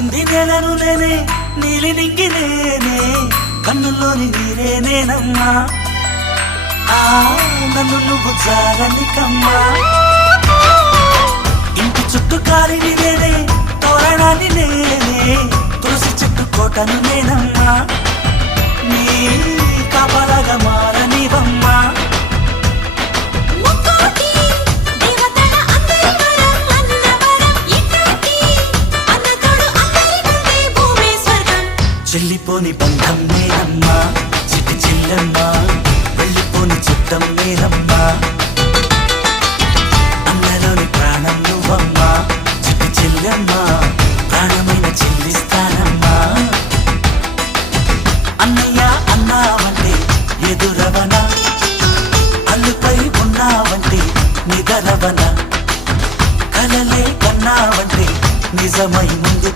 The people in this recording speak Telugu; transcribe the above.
తాకింది నేలను నేనే నీలి నింగి నేనే కన్నుల్లోని నీరే నేనమ్మా నన్ను నువ్వు జారనికమ్మా ఇంటి చుట్టూ కాలిని నేనే తోరణాన్ని నేనే తులసి చెట్టు కోటను నేనమ్మా నీ కాపలాగా మారనివమ్మా చెల్లిపోని బంధం నేనమ్మా చిట్టి చెల్లెమ్మా వెళ్ళిపోని చిత్తం నేనమ్మా